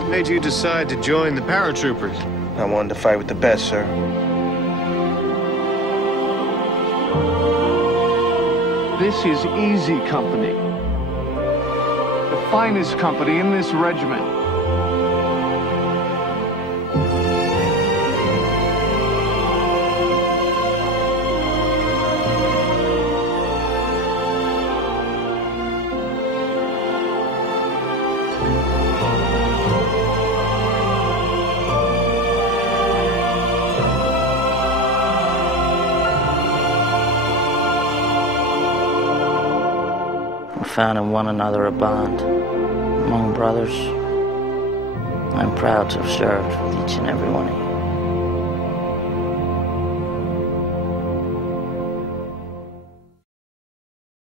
What made you decide to join the paratroopers? I wanted to fight with the best, sir. This is Easy Company, the finest company in this regiment. We found in one another a bond among brothers. I'm proud to have served with each and every one of you.